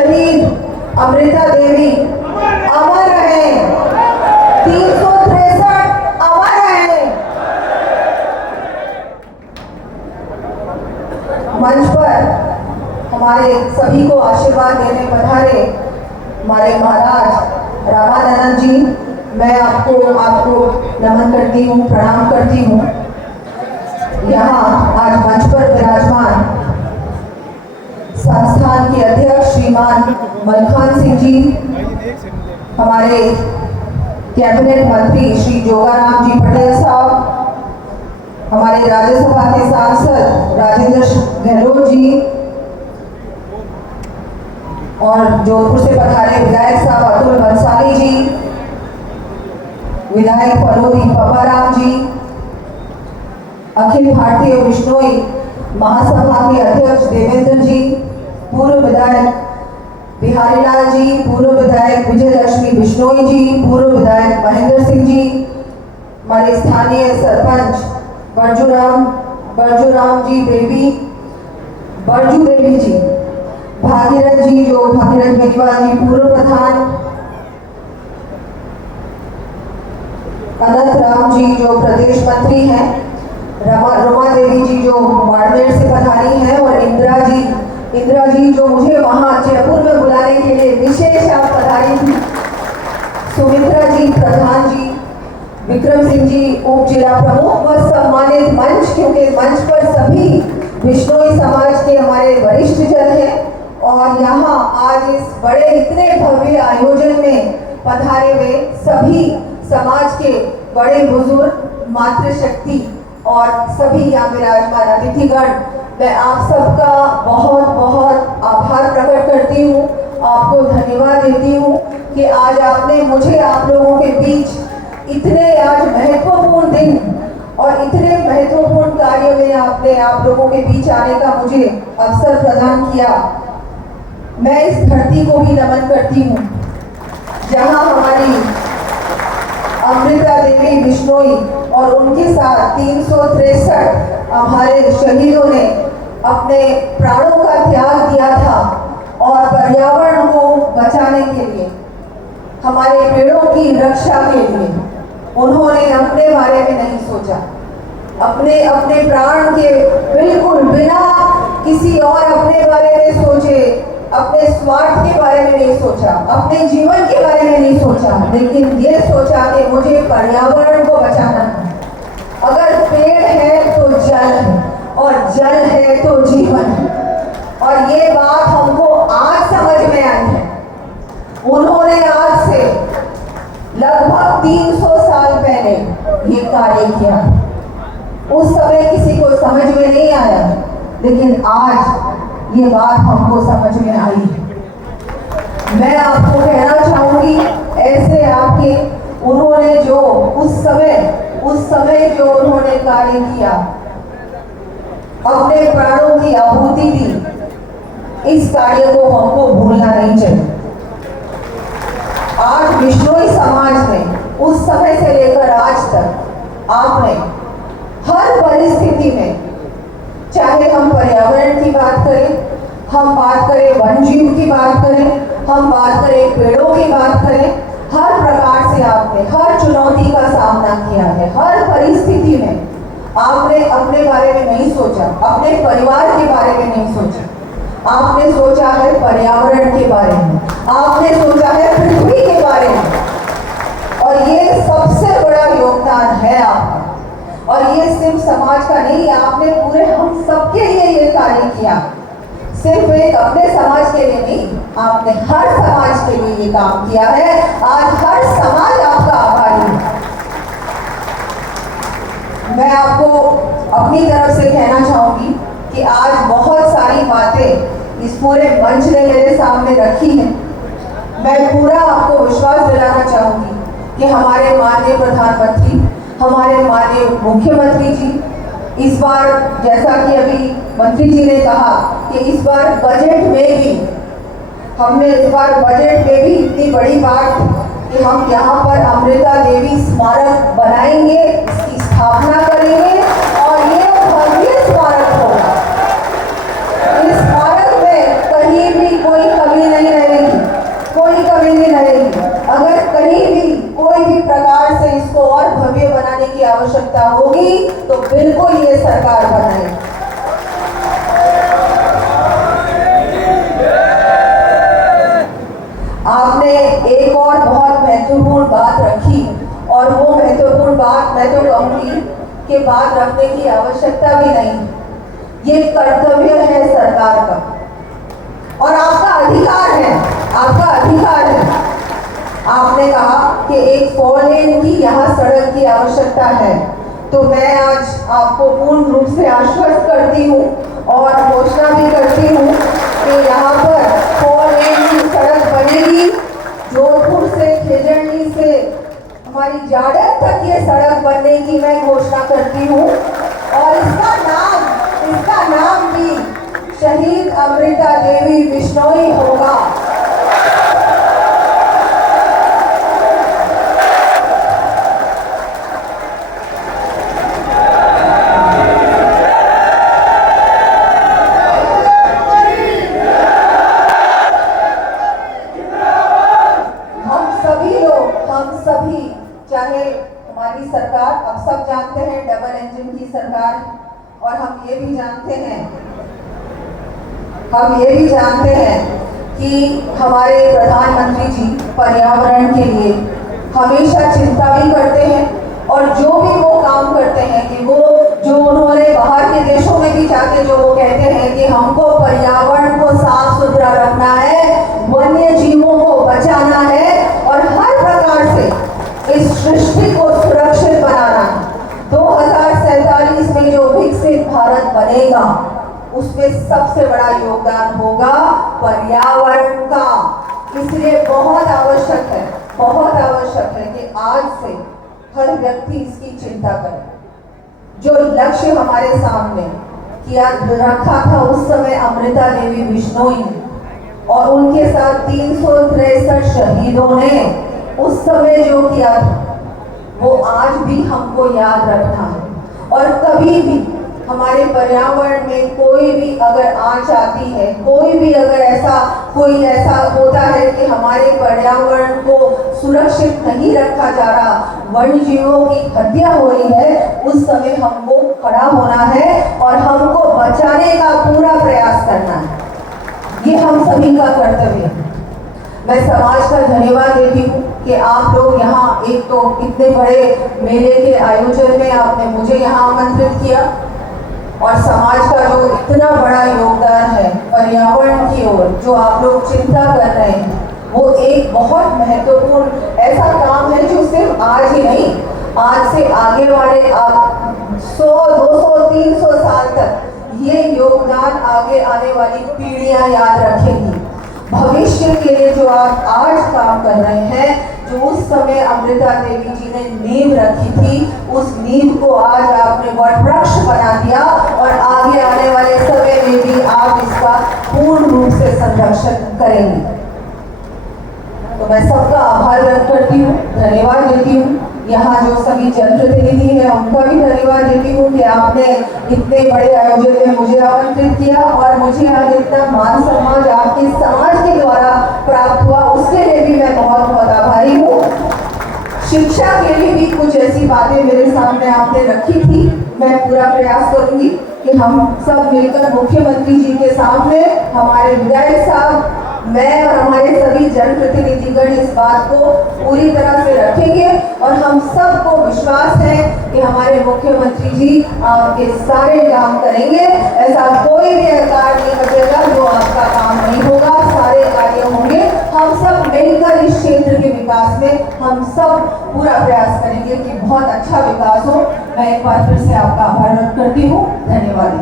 शहीद अमृता देवी अमर रहे, 363 अमर रहे। मंच पर हमारे सभी को आशीर्वाद देने पधारे हमारे महाराज रामानंद जी, मैं आपको नमन करती हूँ, प्रणाम करती हूँ। यहाँ आज मंच पर विराजमान संस्थान के अध्यक्ष श्रीमान मलखान सिंह जी, हमारे कैबिनेट मंत्री श्री जोगाराम जी पटेल साहब, हमारे राज्यसभा के सांसद राजेंद्र गहलोत जी और जोधपुर से पधारे विधायक साहब अतुल बंसाली जी, विधायक फलोदी पवाराम जी, अखिल भारतीय बिश्नोई महासभा के अध्यक्ष देवेंद्र जी, पूर्व विधायक बिहारी लाल जी, पूर्व विधायक विजय लक्ष्मी बिश्नोई जी, पूर्व विधायक महेंद्र सिंह जी, हमारे स्थानीय सरपंच बरजूराम जी देवी, बरजू देवी जी, भागीरथ जी जो भागीरथ बेनीवाल जी पूर्व प्रधान, अनंत राम जी जो प्रदेश मंत्री हैं, रमा देवी जी जो बाड़मेर से पधारी हैं, और इंदिरा जी जो मुझे वहां जयपुर में बुलाने के लिए विशेष आप पधारी थी, सुमित्रा जी प्रधान जी, विक्रम सिंह जी उप जिला प्रमुख व सम्मानित मंच, क्योंकि मंच पर सभी बिश्नोई समाज के हमारे वरिष्ठ जन हैं और यहाँ आज इस बड़े इतने भव्य आयोजन में पधारे हुए सभी समाज के बड़े बुजुर्ग, मातृशक्ति और सभी यहाँ विराजमान अतिथिगण, मैं आप सबका बहुत बहुत आभार प्रकट करती हूँ, आपको धन्यवाद देती हूँ कि आज आपने मुझे आप लोगों के बीच इतने आज महत्वपूर्ण दिन और इतने महत्वपूर्ण कार्य में आपने आप लोगों के बीच आने का मुझे अवसर प्रदान किया। मैं इस धरती को भी नमन करती हूँ जहाँ हमारी अमृता देवी बिश्नोई और उनके साथ 363 हमारे शहीदों ने अपने प्राणों का त्याग दिया था और पर्यावरण को बचाने के लिए, हमारे पेड़ों की रक्षा के लिए उन्होंने अपने बारे में नहीं सोचा, अपने प्राण के बिल्कुल बिना किसी और अपने बारे में सोचे, अपने स्वार्थ के बारे में नहीं सोचा, अपने जीवन के बारे में नहीं सोचा, लेकिन ये सोचा कि मुझे पर्यावरण को बचाना है। अगर पेड़ है तो जल है और जल है तो जीवन है, और ये बात हमको आज समझ में आई है। उन्होंने आज से लगभग 300 साल पहले ये कार्य किया। उस समय किसी को समझ में नहीं आया, लेकिन आज ये बात हमको समझ में आई। मैं आपको कहना चाहूंगी, ऐसे आपके उन्होंने जो उस समय जो उन्होंने कार्य किया, अपने प्राणों की आहुति दी, इस कार्य को हमको भूलना नहीं चाहिए। आज बिश्नोई समाज में उस समय से लेकर आज तक आपने हर परिस्थिति में, चाहे हम पर्यावरण की बात करें, हम बात करें वन जीव की बात करें, हम बात करें पेड़ों की बात करें, हर प्रकार से आपने हर चुनौती का सामना किया है। हर परिस्थिति में आपने अपने बारे में नहीं सोचा, अपने परिवार के बारे में नहीं सोचा, आपने सोचा है पर्यावरण के बारे में, आपने सोचा है पृथ्वी के बारे में, और ये सबसे बड़ा योगदान है आपका। और ये सिर्फ समाज का नहीं, आपने पूरे हम सबके लिए ये कार्य किया, सिर्फ एक अपने समाज के लिए नहीं, आपने हर समाज के लिए ये काम किया है। आज हर समाज आपका आभारी है। मैं आपको अपनी तरफ से कहना चाहूंगी कि आज बहुत सारी बातें इस पूरे मंच ने मेरे सामने रखी हैं। मैं पूरा आपको विश्वास दिलाना चाहूंगी कि हमारे माननीय प्रधानमंत्री, हमारे माननीय मुख्यमंत्री जी इस बार, जैसा कि अभी मंत्री जी ने कहा कि इस बार बजट में भी हमने इतनी बड़ी बात कि हम यहाँ पर अमृता देवी स्मारक बनाएंगे, इसकी स्थापना करेंगे और ये भव्य स्मारक होगा। इस स्मारक में कहीं भी कोई कमी नहीं होगी तो बिल्कुल ये सरकार बनाएगी। आपने एक और बहुत महत्वपूर्ण बात रखी और वो महत्वपूर्ण बात मैं तो कहूंगी कि बात रखने की आवश्यकता भी नहीं, ये कर्तव्य है सरकार का और आपका अधिकार है, आपका अधिकार है। आपने कहा कि एक 4 लेन की यहाँ सड़क की आवश्यकता है, तो मैं आज आपको पूर्ण रूप से आश्वस्त करती हूँ और घोषणा भी करती हूँ कि यहाँ पर 4 लेन की सड़क बनेगी। जोधपुर से खेजड़नी से हमारी जाडर तक ये सड़क बनने की मैं घोषणा करती हूँ और इसका नाम भी शहीद अमृता देवी बिश्नोई होगा। हम सभी चाहे हमारी सरकार, अब सब जानते हैं डबल इंजन की सरकार, और हम ये भी जानते हैं कि हमारे प्रधानमंत्री जी पर्यावरण के लिए हमेशा चिंता भी करते हैं और जो भी वो काम करते हैं कि वो जो उन्होंने बाहर के देशों में भी जाके जो वो कहते हैं कि हमको पर्यावरण को साफ सुथरा रखना है, वन्य जीवों को बचाना है और हर प्रकार से इस सृष्टि को सुरक्षित बनाना है। 2047 में जो विकसित भारत बनेगा उसमें सबसे बड़ा योगदान होगा पर्यावरण का। इसलिए बहुत आवश्यक है कि आज से हर व्यक्ति इसकी चिंता करे। जो लक्ष्य हमारे सामने किया रखा था उस समय अमृता देवी बिश्नोई ने और उनके साथ 363 शहीदों ने उस समय जो किया था वो आज भी हमको याद रखना है। और कभी भी हमारे पर्यावरण में कोई भी अगर आंच आती है, कोई भी अगर कोई ऐसा होता है कि हमारे पर्यावरण को सुरक्षित नहीं रखा जा रहा, वन्य जीवों की हत्या हो रही है, उस समय हमको खड़ा होना है और हमको बचाने का पूरा प्रयास करना है। ये हम सभी का कर्तव्य है। मैं समाज का धन्यवाद देती हूँ कि आप लोग यहाँ एक तो इतने बड़े मेले के आयोजन में आपने मुझे यहाँ आमंत्रित किया और समाज का जो इतना बड़ा योगदान है पर्यावरण की ओर जो आप लोग चिंता कर रहे हैं, वो एक बहुत महत्वपूर्ण ऐसा काम है जो सिर्फ आज ही नहीं, आज से आगे वाले आप 100, 200, 300 साल तक ये योगदान आगे आने वाली पीढ़ियां याद रखेंगी। भविष्य के लिए जो आप आज काम कर रहे हैं, जो उस समय अमृता देवी जी ने नींव रखी थी, उस नींव को आज आपने वटवृक्ष बना दिया और आगे आने वाले समय में भी आप इसका पूर्ण रूप से संरक्षण करेंगे। तो मैं सबका आभार व्यक्त करती हूँ, धन्यवाद देती हूँ। यहाँ जो सभी जनप्रतिनिधि हैं उनका भी धन्यवाद देती हूँ कि आपने इतने बड़े आयोजन में मुझे आमंत्रित किया और मुझे आज इतना मान सम्मान आपके समाज के द्वारा प्राप्त हुआ, उसके लिए भी मैं बहुत बहुत आभारी हूँ। शिक्षा के लिए भी कुछ ऐसी बातें मेरे सामने आपने रखी थी, मैं पूरा प्रयास करूंगी कि हम सब मिलकर मुख्यमंत्री जी के सामने, हमारे विधायक साहब, मैं और हमारे सभी जनप्रतिनिधिगण इस बात को पूरी तरह से रखेंगे और हम सबको विश्वास है कि हमारे मुख्यमंत्री जी आपके सारे काम करेंगे। ऐसा कोई भी कार्य नहीं बचेगा जो आपका काम नहीं होगा, सारे कार्य होंगे। हम सब मिलकर इस क्षेत्र के विकास में हम सब पूरा प्रयास करेंगे कि बहुत अच्छा विकास हो। मैं एक बार फिर से आपका आभार व्यक्त करती हूँ, धन्यवाद।